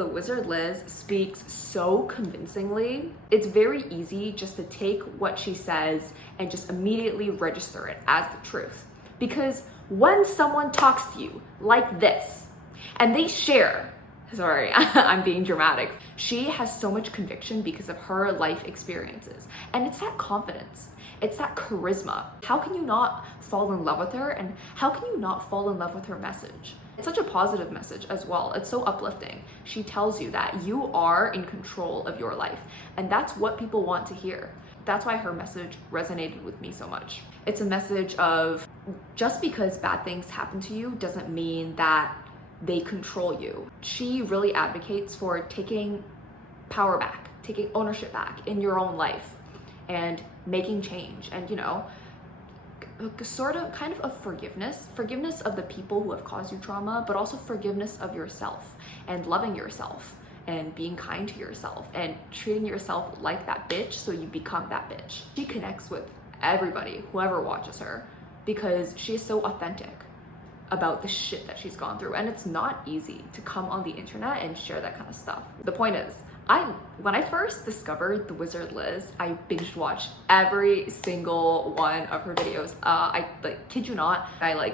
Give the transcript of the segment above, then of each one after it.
The Wizard Liz speaks so convincingly. It's very easy just to take what she says and just immediately register it as the truth. Because when someone talks to you like this and they share, sorry, I'm being dramatic, she has so much conviction because of her life experiences. And it's that confidence. It's that charisma. How can you not fall in love with her? And how can you not fall in love with her message? It's such a positive message as well. It's so uplifting. She tells you that you are in control of your life. And that's what people want to hear. That's why her message resonated with me so much. It's a message of just because bad things happen to you doesn't mean that they control you. She really advocates for taking power back, taking ownership back in your own life and making change and, sort of kind of forgiveness of the people who have caused you trauma, but also forgiveness of yourself and loving yourself and being kind to yourself and treating yourself like that bitch so you become that bitch. She connects with everybody, whoever watches her, because she is so authentic about the shit that she's gone through. And it's not easy to come on the internet and share that kind of stuff. The point is, when I first discovered The Wizard Liz, I binge watched every single one of her videos. I kid you not, I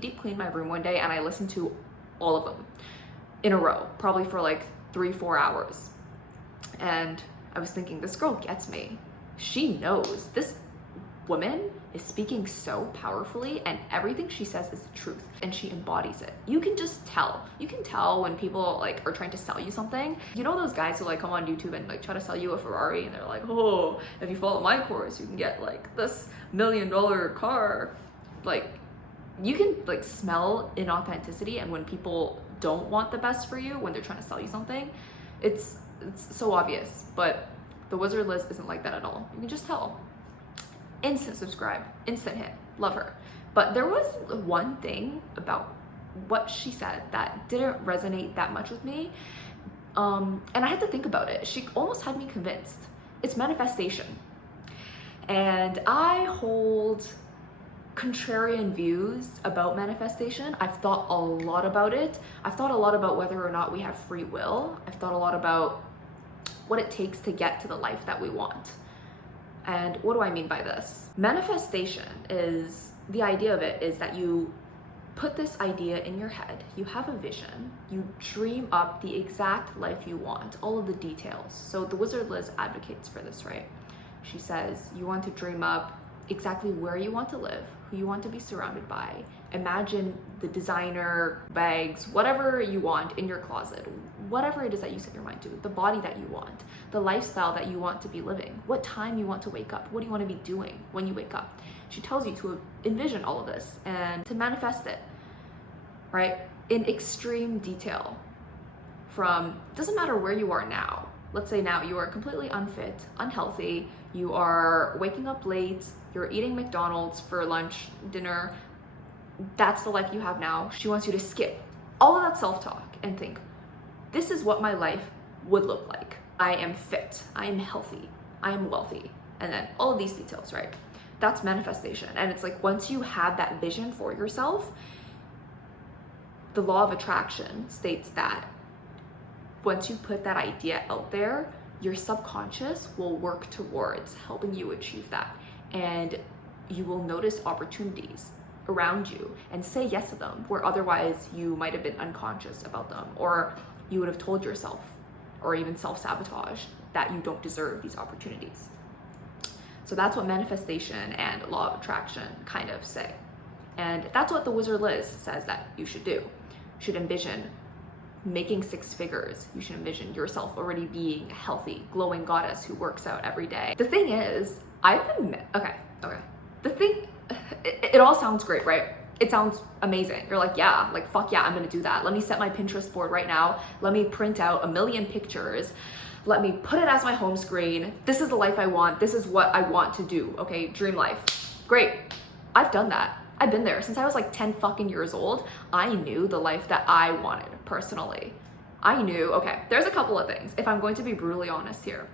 deep cleaned my room one day and I listened to all of them in a row, probably for 3-4 hours. And I was thinking, this girl gets me. She knows. This woman is speaking so powerfully and everything she says is the truth and she embodies it. You can just tell. You can tell when people are trying to sell you something. You know those guys who come on YouTube and try to sell you a Ferrari and they're like, oh, if you follow my course, you can get this $1 million car. You can smell inauthenticity, and when people don't want the best for you, when they're trying to sell you something, it's so obvious. But The Wizard Liz isn't like that at all. You can just tell. Instant subscribe, instant hit, love her. But there was one thing about what she said that didn't resonate that much with me. And I had to think about it. She almost had me convinced. It's manifestation. And I hold contrarian views about manifestation. I've thought a lot about it. I've thought a lot about whether or not we have free will. I've thought a lot about what it takes to get to the life that we want. And what do I mean by this? Manifestation is, the idea of it is that you put this idea in your head, you have a vision, you dream up the exact life you want, all of the details. So The Wizard Liz advocates for this, right? She says you want to dream up exactly where you want to live, who you want to be surrounded by. Imagine the designer bags, whatever you want in your closet, whatever it is that you set your mind to, the body that you want, the lifestyle that you want to be living, what time you want to wake up, what do you want to be doing when you wake up. She tells you to envision all of this and to manifest it, right? In extreme detail. Doesn't matter where you are now. Let's say now you are completely unfit, unhealthy, you are waking up late, you're eating McDonald's for lunch, dinner. That's the life you have now. She wants you to skip all of that self-talk and think, this is what my life would look like. I am fit, I am healthy, I am wealthy, and then all of these details, right? That's manifestation. And it's once you have that vision for yourself, the law of attraction states that once you put that idea out there, your subconscious will work towards helping you achieve that. And you will notice opportunities around you and say yes to them, where otherwise you might have been unconscious about them, or you would have told yourself, or even self-sabotage, that you don't deserve these opportunities. So that's what manifestation and law of attraction kind of say. And that's what The Wizard Liz says that you should do. You should envision making 6 figures. You should envision yourself already being a healthy, glowing goddess who works out every day. The thing is, it all sounds great, right? It sounds amazing. You're like, yeah, fuck yeah, I'm gonna do that. Let me set my Pinterest board right now. Let me print out 1 million pictures. Let me put it as my home screen. This is the life I want. This is what I want to do, okay? Dream life. Great. I've done that. I've been there since I was 10 fucking years old. I knew the life that I wanted personally. I knew, okay, there's a couple of things, if I'm going to be brutally honest here.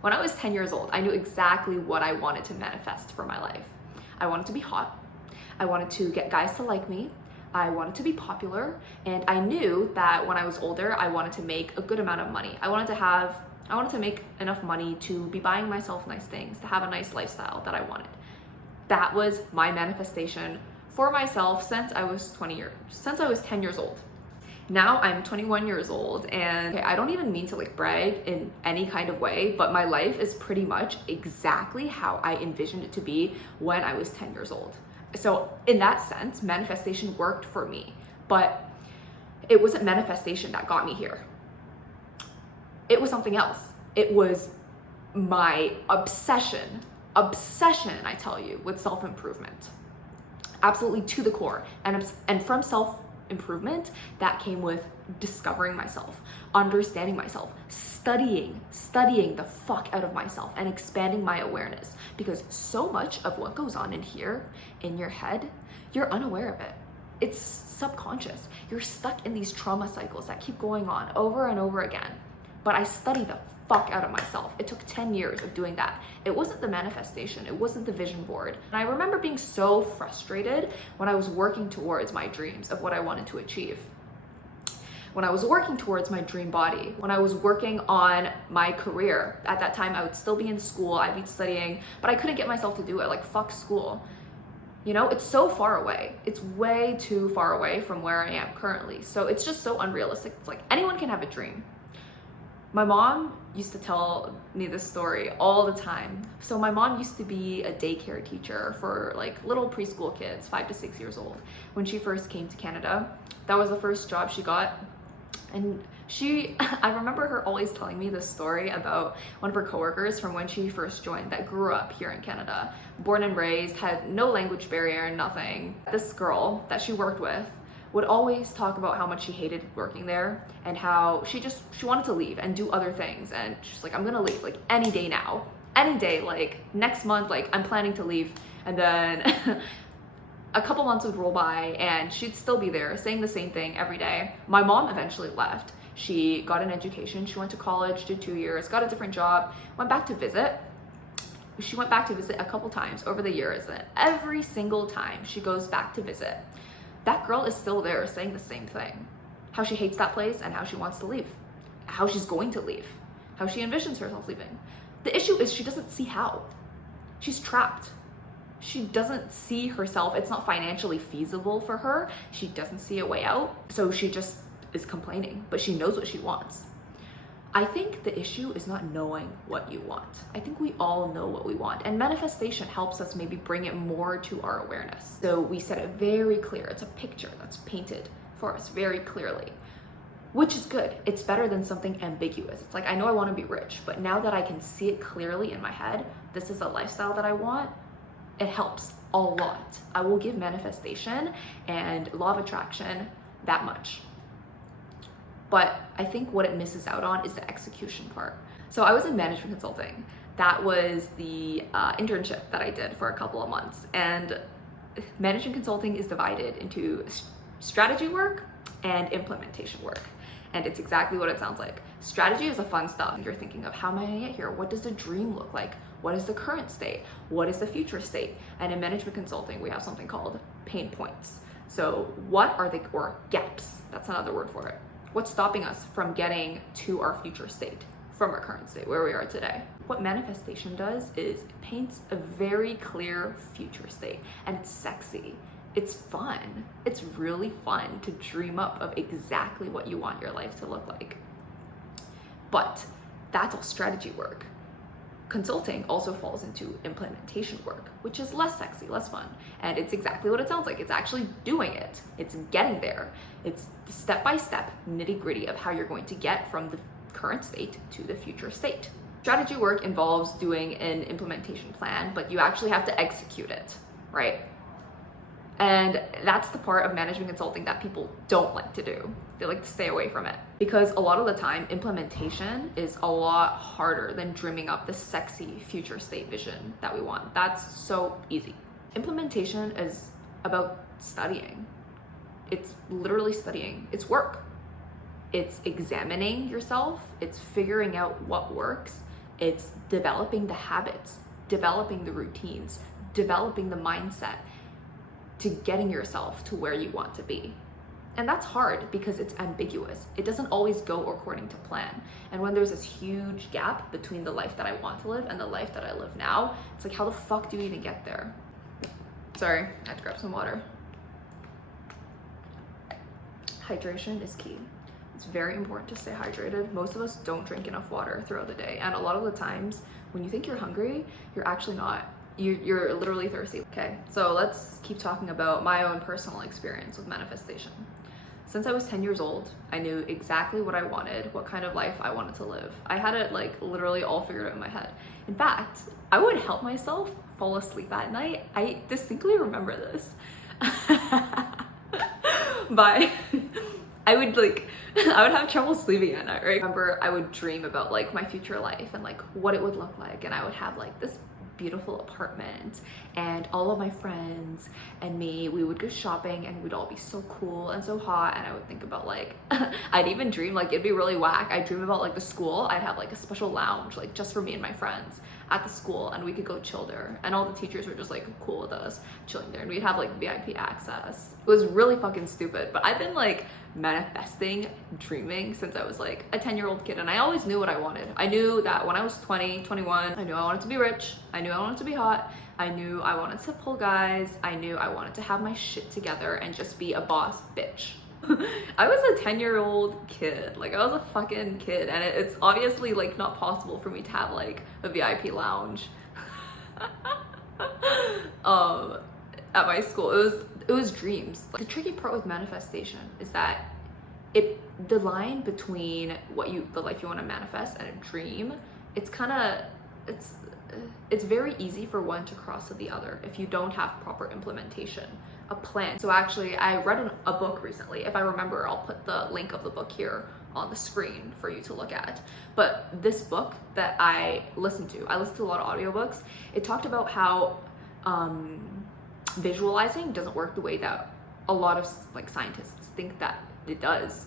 When I was 10 years old, I knew exactly what I wanted to manifest for my life. I wanted to be hot. I wanted to get guys to like me. I wanted to be popular, and I knew that when I was older, I wanted to make a good amount of money. I wanted to make enough money to be buying myself nice things, to have a nice lifestyle that I wanted. That was my manifestation for myself since I was 10 years old. Now I'm 21 years old, and I don't even mean to like brag in any kind of way, but my life is pretty much exactly how I envisioned it to be when I was 10 years old. So in that sense, manifestation worked for me, but it wasn't manifestation that got me here. It was something else. It was my obsession, I tell you, with self-improvement. Absolutely to the core. And from self-improvement, that came with discovering myself, understanding myself, studying the fuck out of myself, and expanding my awareness. Because so much of what goes on in here, in your head, you're unaware of it. It's subconscious. You're stuck in these trauma cycles that keep going on over and over again. But I studied the fuck out of myself. It took 10 years of doing that. It wasn't the manifestation. It wasn't the vision board. And I remember being so frustrated when I was working towards my dreams of what I wanted to achieve. When I was working towards my dream body, when I was working on my career. At that time, I would still be in school, I'd be studying, but I couldn't get myself to do it. Like, fuck school. You know, it's so far away. It's way too far away from where I am currently. So it's just so unrealistic. It's like anyone can have a dream. My mom used to tell me this story all the time. So my mom used to be a daycare teacher for like little preschool kids, 5 to 6 years old. When she first came to Canada, that was the first job she got. And I remember her always telling me this story about one of her coworkers from when she first joined that grew up here in Canada, born and raised, had no language barrier, nothing. This girl that she worked with would always talk about how much she hated working there and how she wanted to leave and do other things. And she's like, I'm gonna leave like any day now, any day, like next month, like I'm planning to leave. And then a couple months would roll by and she'd still be there saying the same thing every day. My mom eventually left. She got an education, she went to college, did 2 years, got a different job, went back to visit. She went back to visit a couple times over the years, and every single time she goes back to visit, that girl is still there saying the same thing. How she hates that place and how she wants to leave. How she's going to leave. How she envisions herself leaving. The issue is she doesn't see how. She's trapped. She doesn't see herself. It's not financially feasible for her. She doesn't see a way out. So she just is complaining, but she knows what she wants. I think the issue is not knowing what you want. I think we all know what we want, and manifestation helps us maybe bring it more to our awareness. So we set it very clear. It's a picture that's painted for us very clearly, which is good. It's better than something ambiguous. It's like, I know I want to be rich, but now that I can see it clearly in my head, this is a lifestyle that I want, it helps a lot. I will give manifestation and law of attraction that much. But I think what it misses out on is the execution part. So I was in management consulting. That was the internship that I did for a couple of months. And management consulting is divided into strategy work and implementation work. And it's exactly what it sounds like. Strategy is the fun stuff. You're thinking of, how am I gonna get here? What does the dream look like? What is the current state? What is the future state? And in management consulting, we have something called pain points. So or gaps, that's another word for it. What's stopping us from getting to our future state from our current state, where we are today? What manifestation does is it paints a very clear future state, and it's sexy. It's fun. It's really fun to dream up of exactly what you want your life to look like. But that's all strategy work. Consulting also falls into implementation work, which is less sexy, less fun. And it's exactly what it sounds like. It's actually doing it. It's getting there. It's the step-by-step nitty-gritty of how you're going to get from the current state to the future state. Strategy work involves doing an implementation plan, but you actually have to execute it, right? And that's the part of management consulting that people don't like to do. They like to stay away from it, because a lot of the time implementation is a lot harder than dreaming up the sexy future state vision that we want. That's so easy. Implementation is about studying. It's literally studying. It's work. It's examining yourself. It's figuring out what works. It's developing the habits, developing the routines, developing the mindset to getting yourself to where you want to be. And that's hard because it's ambiguous. It doesn't always go according to plan. And when there's this huge gap between the life that I want to live and the life that I live now, it's like, how the fuck do you even get there? Sorry, I had to grab some water. Hydration is key. It's very important to stay hydrated. Most of us don't drink enough water throughout the day. And a lot of the times when you think you're hungry, you're actually not. You're literally thirsty. Okay, so let's keep talking about my own personal experience with manifestation. Since I was 10 years old, I knew exactly what I wanted, what kind of life I wanted to live. I had it like literally all figured out in my head. In fact, I would help myself fall asleep at night. I distinctly remember this. But I would have trouble sleeping at night, right? I remember I would dream about like my future life and like what it would look like. And I would have like this beautiful apartment and all of my friends and me, we would go shopping and we'd all be so cool and so hot. And I would think about like, I'd even dream like, it'd be really whack. I'd dream about like the school. I'd have like a special lounge, like just for me and my friends at the school, and we could go chill there. And all the teachers were just like cool with us chilling there, and we'd have like VIP access. It was really fucking stupid, but I've been like manifesting, dreaming since I was like a 10-year-old kid, and I always knew what I wanted. I knew that when I was 20, 21, I knew I wanted to be rich. I knew I wanted to be hot. I knew I wanted to pull guys. I knew I wanted to have my shit together and just be a boss bitch. I was a 10-year-old kid. Like, I was a fucking kid, and it's obviously like not possible for me to have like a VIP lounge at my school. It was dreams. The tricky part with manifestation is that the line between the life you want to manifest and a dream, it's very easy for one to cross to the other if you don't have proper implementation, a plan. So actually, I read a book recently. If I remember, I'll put the link of the book here on the screen for you to look at. But this book that I listened to a lot of audiobooks. It talked about how visualizing doesn't work the way that a lot of like scientists think that it does.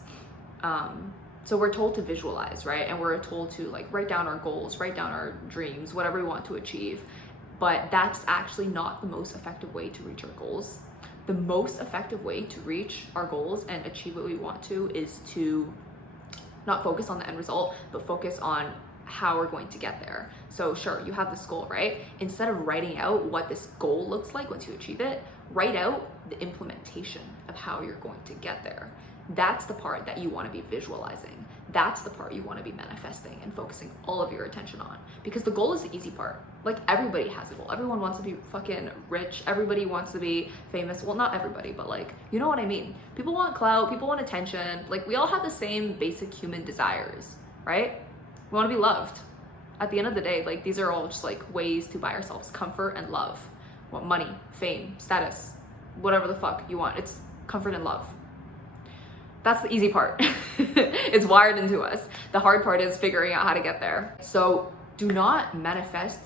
So we're told to visualize, right? And we're told to like write down our goals, write down our dreams, whatever we want to achieve. But that's actually not the most effective way to reach our goals. The most effective way to reach our goals and achieve what we want to is to not focus on the end result, but focus on how we're going to get there. So sure, you have this goal, right? Instead of writing out what this goal looks like once you achieve it, write out the implementation of how you're going to get there. That's the part that you want to be visualizing. That's the part you want to be manifesting and focusing all of your attention on, because the goal is the easy part. Like, everybody has a goal. Everyone wants to be fucking rich. Everybody wants to be famous. Well, not everybody, but like, you know what I mean? People want clout. People want attention. Like, we all have the same basic human desires, right? We want to be loved. At the end of the day, like, these are all just like ways to buy ourselves comfort and love. We want money, fame, status, whatever the fuck you want. It's comfort and love. That's the easy part. It's wired into us. The hard part is figuring out how to get there. So do not manifest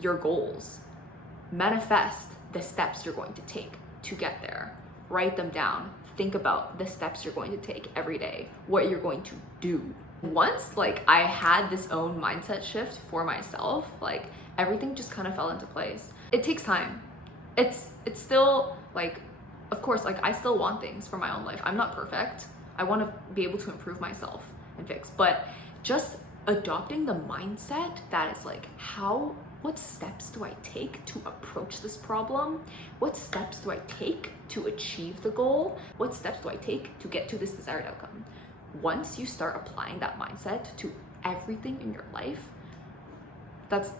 your goals. Manifest the steps you're going to take to get there. Write them down. Think about the steps you're going to take every day, what you're going to do. Once like I had this own mindset shift for myself, like everything just kind of fell into place. It takes time. It's still like, of course, like I still want things for my own life. I'm not perfect. I want to be able to improve myself and fix, but just adopting the mindset that is like, what steps do I take to approach this problem? What steps do I take to achieve the goal? What steps do I take to get to this desired outcome? Once you start applying that mindset to everything in your life, that's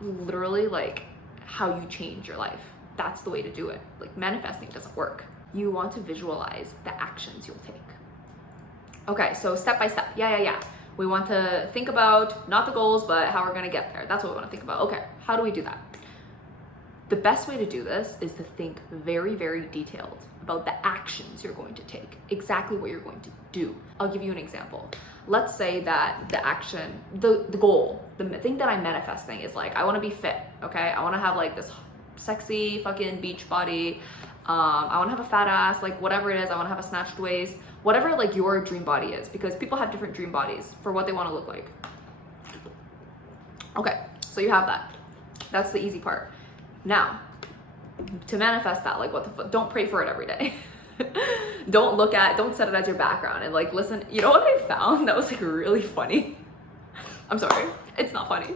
literally like how you change your life. That's the way to do it. Like, manifesting doesn't work. You want to visualize the actions you'll take. Okay, so step by step. Yeah. We want to think about not the goals, but how we're gonna get there. That's what we want to think about. Okay, how do we do that? The best way to do this is to think very, very detailed about the actions you're going to take, exactly what you're going to do. I'll give you an example. Let's say that the action, the goal, the thing that I'm manifesting is like, I want to be fit, okay? I want to have like this sexy fucking beach body. I want to have a fat ass, like whatever it is. I want to have a snatched waist, whatever like your dream body is, because people have different dream bodies for what they want to look like. Okay, so you have that. That's the easy part. Now, to manifest that, like what the fuck, don't pray for it every day. Don't set it as your background and like listen. You know what I found that was like really funny? I'm sorry, it's not funny.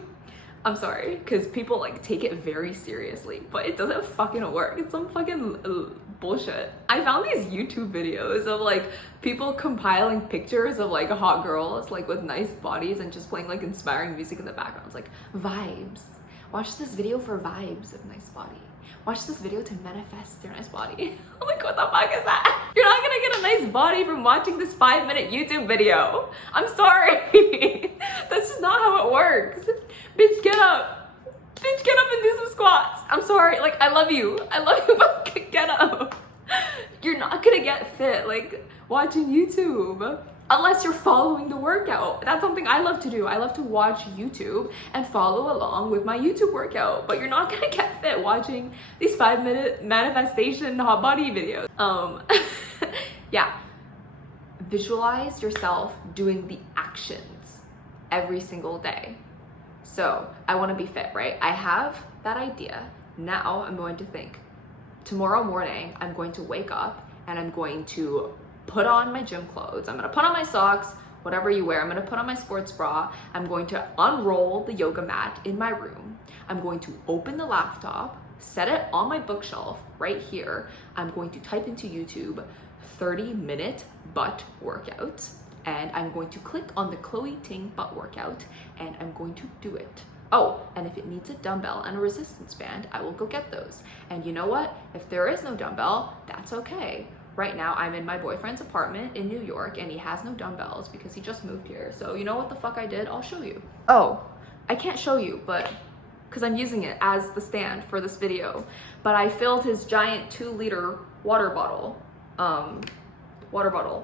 I'm sorry, because people like take it very seriously, but it doesn't fucking work. It's some fucking bullshit. I found these YouTube videos of like people compiling pictures of like hot girls like with nice bodies and just playing like inspiring music in the background. It's like vibes. Watch this video for vibes of nice body. Watch this video to manifest your nice body. I'm like, what the fuck is that? You're not gonna get a nice body from watching this 5-minute YouTube video. I'm sorry. That's just not how it works. Bitch, get up. Bitch, get up and do some squats. I'm sorry, like, I love you, but get up. You're not gonna get fit, like, watching YouTube. Unless you're following the workout. That's something I love to do. I love to watch YouTube and follow along with my YouTube workout. But you're not gonna get fit watching these 5-minute manifestation hot body videos. Yeah. Visualize yourself doing the actions every single day. So I wanna be fit, right? I have that idea. Now I'm going to think, tomorrow morning, I'm going to wake up and I'm going to put on my gym clothes. I'm gonna put on my socks, whatever you wear. I'm gonna put on my sports bra. I'm going to unroll the yoga mat in my room. I'm going to open the laptop, set it on my bookshelf right here. I'm going to type into YouTube 30-minute butt workout, and I'm going to click on the Chloe Ting butt workout, and I'm going to do it. Oh, and if it needs a dumbbell and a resistance band, I will go get those. And you know what? If there is no dumbbell, that's okay. Right now, I'm in my boyfriend's apartment in New York and he has no dumbbells because he just moved here. So you know what the fuck I did? I'll show you. Oh, I can't show you, but because I'm using it as the stand for this video, but I filled his giant 2-liter water bottle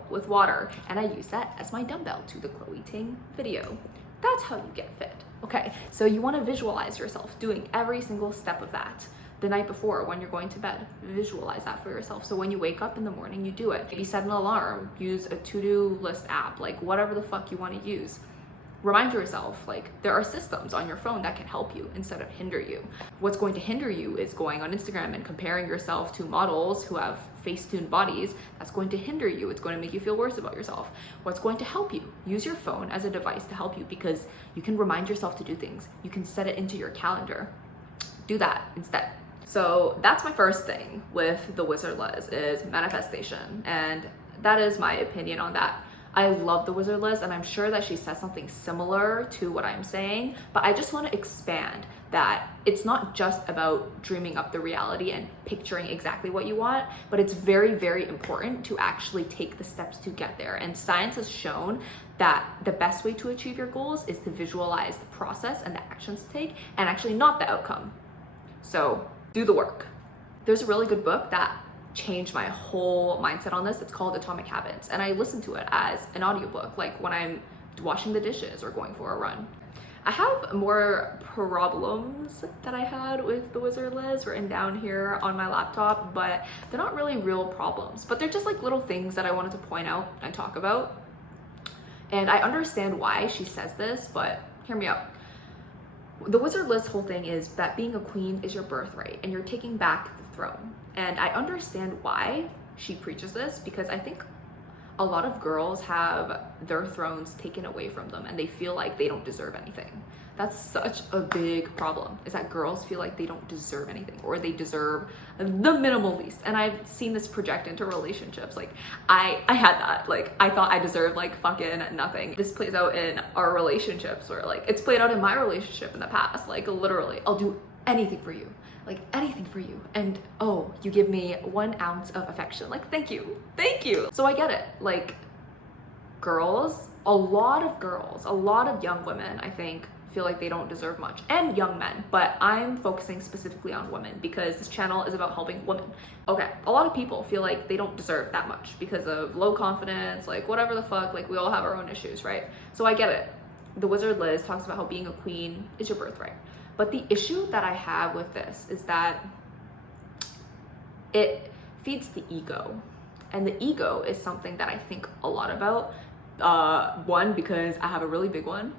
with water, and I used that as my dumbbell to the Chloe Ting video. That's how you get fit. Okay, so you want to visualize yourself doing every single step of that. The night before, when you're going to bed, visualize that for yourself. So when you wake up in the morning, you do it. Maybe set an alarm, use a to-do list app, like whatever the fuck you want to use. Remind yourself, like, there are systems on your phone that can help you instead of hinder you. What's going to hinder you is going on Instagram and comparing yourself to models who have face-tuned bodies. That's going to hinder you. It's going to make you feel worse about yourself. What's going to help you? Use your phone as a device to help you, because you can remind yourself to do things. You can set it into your calendar. Do that instead. So that's my first thing with the Wizard Liz, is manifestation. And that is my opinion on that. I love the Wizard Liz, and I'm sure that she says something similar to what I'm saying, but I just want to expand that it's not just about dreaming up the reality and picturing exactly what you want, but it's very, very important to actually take the steps to get there. And science has shown that the best way to achieve your goals is to visualize the process and the actions to take, and actually not the outcome. So do the work. There's a really good book that changed my whole mindset on this. It's called Atomic Habits, and I listen to it as an audiobook, like when I'm washing the dishes or going for a run. I have more problems that I had with the Wizard Liz written down here on my laptop, but they're not really real problems, but they're just like little things that I wanted to point out and talk about. And I understand why she says this, but hear me out. The Wizard Liz whole thing is that being a queen is your birthright and you're taking back the throne. And I understand why she preaches this, because I think a lot of girls have their thrones taken away from them and they feel like they don't deserve anything. That's such a big problem, is that girls feel like they don't deserve anything, or they deserve the minimal least. And I've seen this project into relationships. Like I had that, like I thought I deserved like fucking nothing. This plays out in our relationships, or like it's played out in my relationship in the past. Like literally, I'll do anything for you, like anything for you. And oh, you give me 1 ounce of affection. Like, thank you. So I get it. Like girls, a lot of young women, I think, feel like they don't deserve much, and young men, but I'm focusing specifically on women because this channel is about helping women. Okay, a lot of people feel like they don't deserve that much because of low confidence, like whatever the fuck, like we all have our own issues, right? So I get it. The Wizard Liz talks about how being a queen is your birthright. But the issue that I have with this is that it feeds the ego. And the ego is something that I think a lot about. One, because I have a really big one.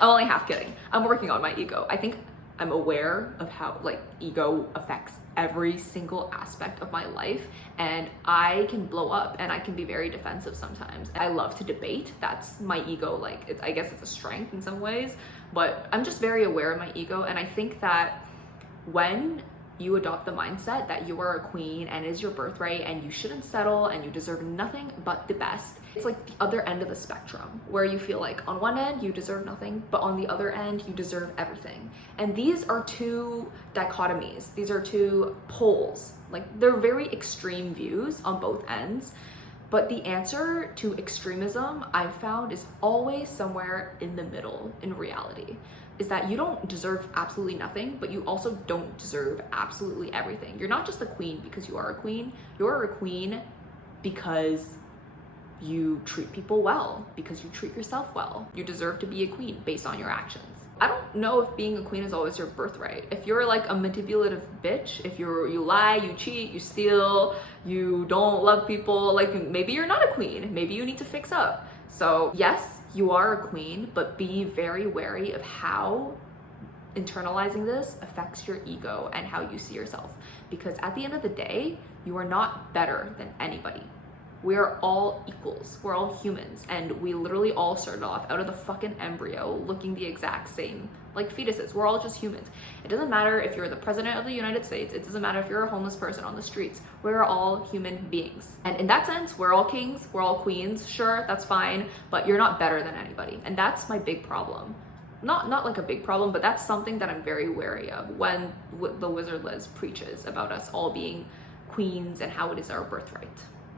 I'm only half kidding. I'm working on my ego. I think I'm aware of how like ego affects every single aspect of my life, and I can blow up and I can be very defensive sometimes. I love to debate. That's my ego. Like, I guess it's a strength in some ways, but I'm just very aware of my ego. And I think that when you adopt the mindset that you are a queen and it is your birthright and you shouldn't settle and you deserve nothing but the best, it's like the other end of the spectrum where you feel like on one end you deserve nothing, but on the other end you deserve everything. And these are two dichotomies. These are two poles. Like, they're very extreme views on both ends. But the answer to extremism, I've found, is always somewhere in the middle in reality. Is that you don't deserve absolutely nothing, but you also don't deserve absolutely everything. You're not just a queen because you are a queen. You're a queen because you treat people well, because you treat yourself well. You deserve to be a queen based on your actions. I don't know if being a queen is always your birthright. If you're like a manipulative bitch, if you lie, you cheat, you steal, you don't love people, like maybe you're not a queen. Maybe you need to fix up. So yes, you are a queen, but be very wary of how internalizing this affects your ego and how you see yourself. Because at the end of the day, you are not better than anybody. We're all equals. We're all humans, and we literally all started off out of the fucking embryo looking the exact same, like fetuses. We're all just humans. It doesn't matter if you're the president of the United States. It doesn't matter if you're a homeless person on the streets. We're all human beings. And in that sense, we're all kings, we're all queens. Sure, that's fine, but you're not better than anybody. And that's my big problem. Not like a big problem, but that's something that I'm very wary of when the Wizard Liz preaches about us all being queens and how it is our birthright.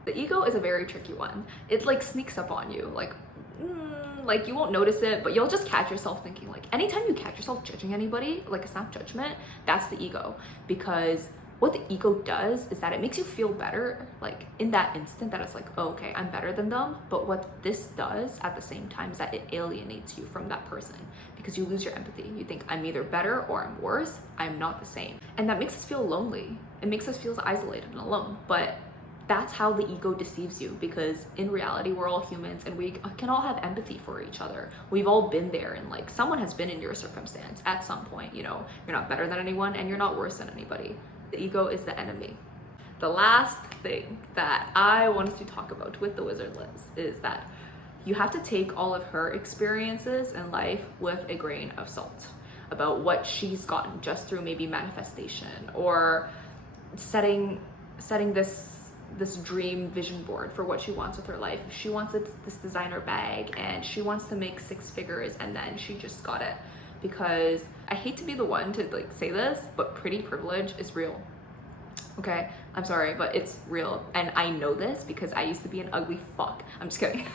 The ego is a very tricky one. It like sneaks up on you, like you won't notice it, but you'll just catch yourself thinking, like anytime you catch yourself judging anybody, like a snap judgment, that's the ego. Because what the ego does is that it makes you feel better, like in that instant, that it's like, oh, okay, I'm better than them. But what this does at the same time is that it alienates you from that person, because you lose your empathy. You think, I'm either better or I'm worse. I'm not the same. And that makes us feel lonely. It makes us feel isolated and alone. But that's how the ego deceives you, because in reality, we're all humans and we can all have empathy for each other. We've all been there, and like someone has been in your circumstance at some point. You know, you're not better than anyone and you're not worse than anybody. The ego is the enemy. The last thing that I wanted to talk about with the Wizard Liz is that you have to take all of her experiences in life with a grain of salt about what she's gotten just through maybe manifestation or setting this dream vision board for what she wants with her life. If she wants this designer bag and she wants to make 6 figures and then she just got it. Because I hate to be the one to like say this, but pretty privilege is real. Okay, I'm sorry, but it's real. And I know this because I used to be an ugly fuck. I'm just kidding.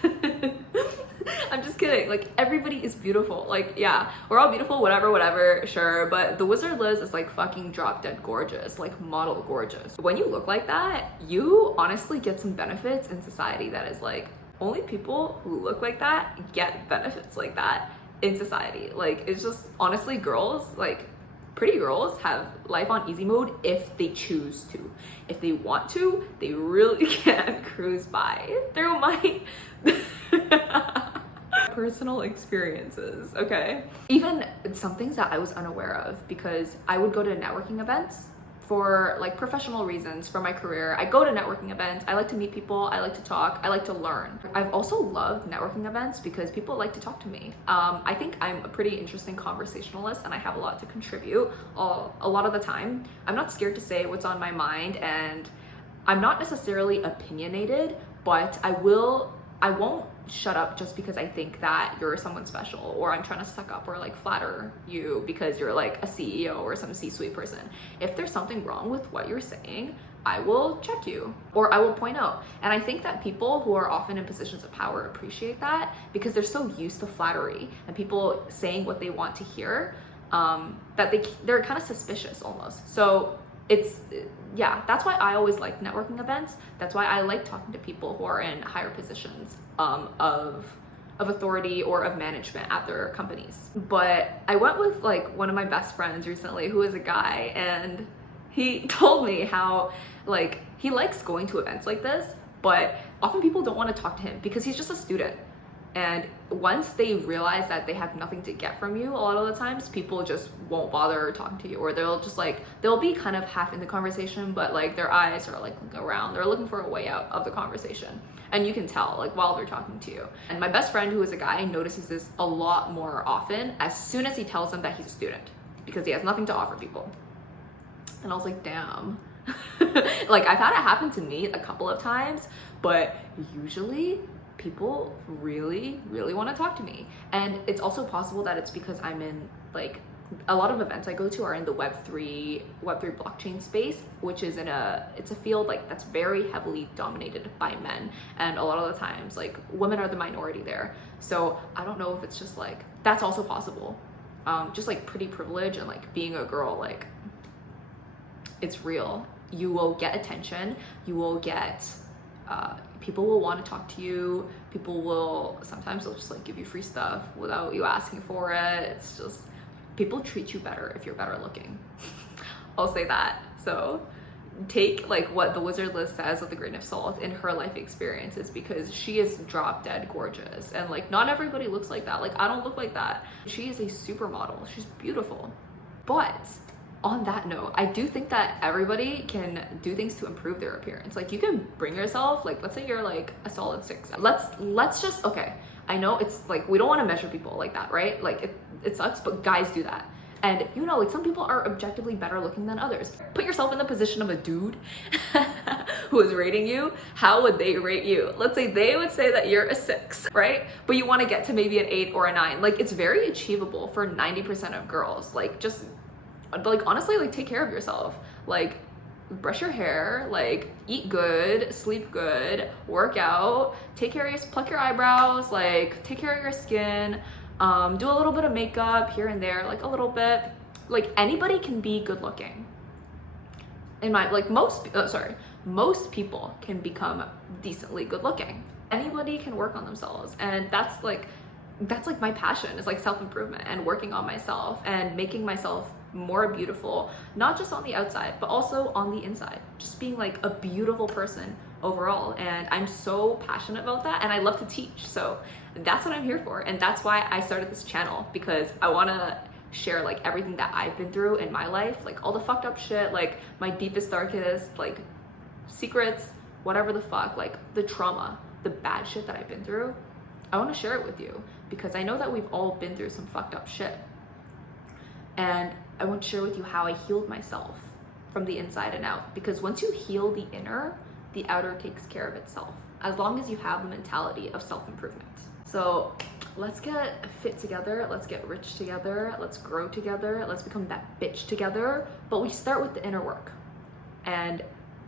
I'm just kidding. Like, everybody is beautiful. Like, yeah, we're all beautiful, whatever, sure. But the Wizard Liz is like fucking drop dead gorgeous, like model gorgeous. When you look like that, you honestly get some benefits in society that is like, only people who look like that get benefits like that in society. Like, it's just, honestly, girls, like, pretty girls have life on easy mode if they choose to. If they want to, they really can cruise by through my personal experiences, okay? Even some things that I was unaware of, because I would go to networking events for like professional reasons for my career. I go to networking events. I like to meet people. I like to talk. I like to learn. I've also loved networking events because people like to talk to me. I think I'm a pretty interesting conversationalist and I have a lot to contribute a lot of the time. I'm not scared to say what's on my mind, and I'm not necessarily opinionated, but I won't shut up just because I think that you're someone special, or I'm trying to suck up or like flatter you because you're like a CEO or some C-suite person. If there's something wrong with what you're saying, I will check you or I will point out. And I think that people who are often in positions of power appreciate that because they're so used to flattery and people saying what they want to hear, that they're kind of suspicious almost. So yeah, that's why I always like networking events. That's why I like talking to people who are in higher positions of authority or of management at their companies. But I went with like one of my best friends recently who is a guy, and he told me how like he likes going to events like this, but often people don't want to talk to him because he's just a student. And once they realize that they have nothing to get from you, a lot of the times people just won't bother talking to you, or they'll just like, they'll be kind of half in the conversation, but like their eyes are like looking around, they're looking for a way out of the conversation. And you can tell like while they're talking to you. And my best friend, who is a guy, notices this a lot more often as soon as he tells them that he's a student, because he has nothing to offer people. And I was like, damn. Like, I've had it happen to me a couple of times, but usually people really want to talk to me. And it's also possible that it's because I'm in like, a lot of events I go to are in the Web3 blockchain space, which is it's a field like that's very heavily dominated by men, and a lot of the times like women are the minority there. So I don't know if it's just like, that's also possible. Just like pretty privilege and like being a girl, like it's real. You will get attention, you will get people will want to talk to you, people will, sometimes they'll just like give you free stuff without you asking for it. It's just, people treat you better if you're better looking. I'll say that. So take like what the Wizard Liz says with a grain of salt in her life experiences, because she is drop dead gorgeous, and like not everybody looks like that. Like I don't look like that. She is a supermodel, she's beautiful. But on that note, I do think that everybody can do things to improve their appearance. Like you can bring yourself, like let's say you're like a solid 6. Let's just, okay, I know it's like, we don't want to measure people like that, right? Like it sucks, but guys do that. And you know, like some people are objectively better looking than others. Put yourself in the position of a dude who is rating you. How would they rate you? Let's say they would say that you're a 6, right? But you want to get to maybe an 8 or a 9. Like it's very achievable for 90% of girls. Like just, like honestly, like take care of yourself. Like brush your hair, like eat good, sleep good, work out, take care of your, pluck your eyebrows, like take care of your skin, do a little bit of makeup here and there, like a little bit. Like anybody can be good looking. In my, like most people can become decently good looking. Anybody can work on themselves, and that's like my passion. It's like self-improvement and working on myself and making myself more beautiful, not just on the outside but also on the inside, just being like a beautiful person overall. And I'm so passionate about that, and I love to teach, so that's what I'm here for. And that's why I started this channel, because I want to share like everything that I've been through in my life, like all the fucked up shit, like my deepest, darkest like secrets, whatever the fuck, like the trauma, the bad shit that I've been through. I want to share it with you because I know that we've all been through some fucked up shit. And I want to share with you how I healed myself from the inside and out. Because once you heal the inner, the outer takes care of itself, as long as you have the mentality of self-improvement. So let's get fit together, let's get rich together, let's grow together, let's become that bitch together. But we start with the inner work. And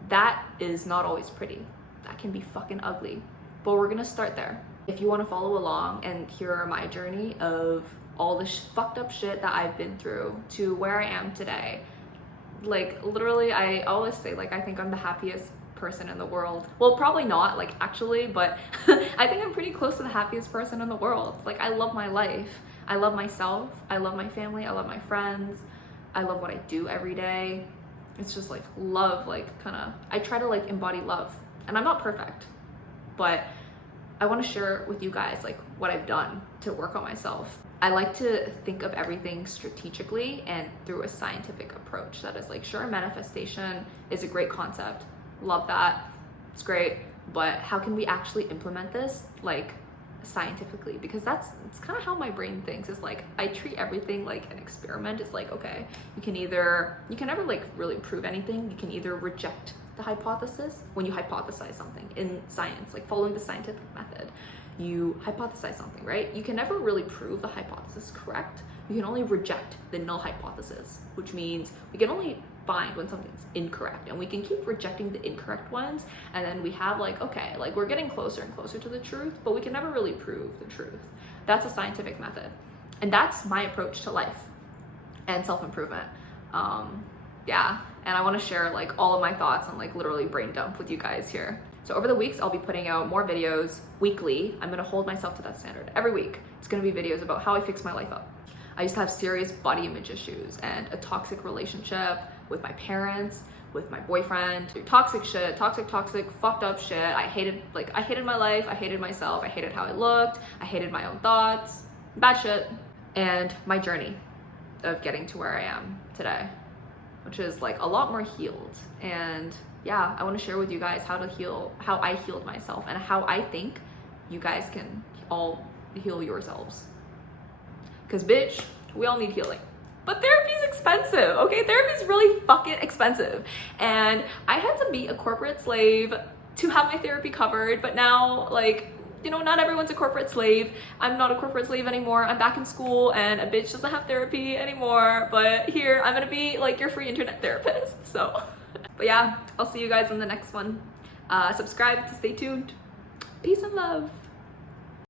that is not always pretty. That can be fucking ugly. But we're gonna start there. If you want to follow along and hear my journey of all the fucked up shit that I've been through to where I am today, like literally, I always say like I think I'm the happiest person in the world. Well, probably not like actually, but I think I'm pretty close to the happiest person in the world. Like I love my life, I love myself, I love my family, I love my friends, I love what I do every day. It's just like love, like kind of, I try to like embody love, and I'm not perfect, but I want to share with you guys like what I've done to work on myself. I like to think of everything strategically and through a scientific approach. That is like, sure, manifestation is a great concept. Love that. It's great. But how can we actually implement this like scientifically? Because it's kind of how my brain thinks. Is like, I treat everything like an experiment. It's like, okay, you can never like really prove anything. You can either reject the hypothesis when you hypothesize something in science, like following the scientific method. You hypothesize something, right? You can never really prove the hypothesis correct. You can only reject the null hypothesis, which means we can only find when something's incorrect, and we can keep rejecting the incorrect ones, and then we have like, okay, like we're getting closer and closer to the truth, but we can never really prove the truth. That's a scientific method, and that's my approach to life and self-improvement. Yeah, and I want to share like all of my thoughts and like literally brain dump with you guys here. So over the weeks, I'll be putting out more videos weekly. I'm gonna hold myself to that standard. Every week, it's gonna be videos about how I fixed my life up. I used to have serious body image issues and a toxic relationship, with my parents, with my boyfriend, through toxic shit, toxic, fucked up shit. I hated my life, I hated myself, I hated how I looked, I hated my own thoughts, bad shit. And my journey of getting to where I am today, which is like a lot more healed. And yeah, I want to share with you guys how I healed myself and how I think you guys can all heal yourselves. Because bitch, we all need healing. But therapy's expensive, okay? Therapy's really fucking expensive. And I had to be a corporate slave to have my therapy covered, but now, like, you know, not everyone's a corporate slave. I'm not a corporate slave anymore. I'm back in school and a bitch doesn't have therapy anymore, but here, I'm gonna be like your free internet therapist, so. But yeah, I'll see you guys in the next one. Subscribe to stay tuned. Peace and love.